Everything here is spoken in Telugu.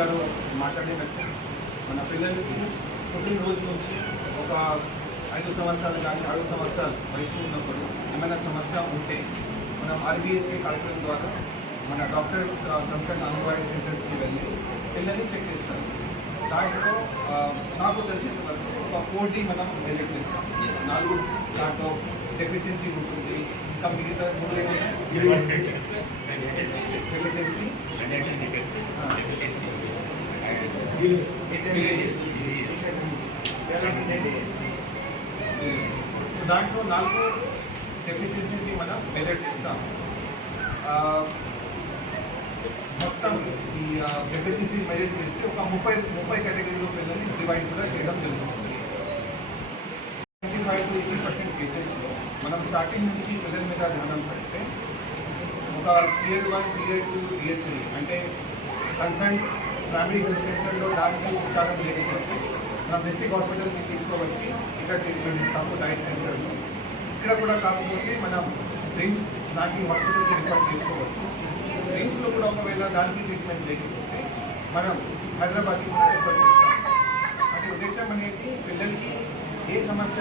గారు మాట్లాడినట్టు మన పిల్లలకి పుట్టినరోజు నుంచి ఒక 5 సంవత్సరాలు కానీ 6 సంవత్సరాలు వయసు ఉన్నప్పుడు ఏమైనా సమస్య ఉంటే మనం RBSK కార్యక్రమం ద్వారా మన డాక్టర్స్ కన్సల్ట్ అంగన్వాడీ సెంటర్స్కి వెళ్ళి పిల్లల్ని చెక్ చేస్తారు. దాంట్లో నాకు తెలిసిన వరకు ఒక 4D మనం మెజర్ చేస్తాం. 4 దాంట్లో డెఫిషియన్సీ ఉంటుంది, ఇంకా మిగతా 3 డెఫిషియన్సీ దాంట్లో 4 డెఫిషియన్సీని మనం మెజర్ చేస్తాం. మొత్తం ఈ డెఫిషియన్సీ మెజర్ చేస్తే ఒక 30 కేటగిరీలో పిల్లల్ని డివైడ్ కూడా చేయడం జరుగుతుంది. 25 to 80% కేసెస్లో మనం స్టార్టింగ్ నుంచి పిల్లల మీద ధ్యానం పెడితే ఒక Tier 1, Tier 2, Tier 3 అంటే కన్సర్న్ ప్రైమరీ హెల్త్ సెంటర్లో దానికి ఉపచారం లేకపోతే మనం డిస్ట్రిక్ట్ హాస్పిటల్కి తీసుకువచ్చి ఇక్కడ ట్రీట్మెంట్ ఇస్తాము. డైస్ సెంటర్లో ఇక్కడ కూడా కాకపోతే మనం రిమ్స్ దానికి హాస్పిటల్కి రిఫర్ చేసుకోవచ్చు. రిమ్స్లో కూడా ఒకవేళ దానికి ట్రీట్మెంట్ లేకపోతే మనం హైదరాబాద్కి కూడా రిఫర్ చేస్తాం. అంటే ఉద్దేశం అనేది పిల్లలకి ఏ సమస్య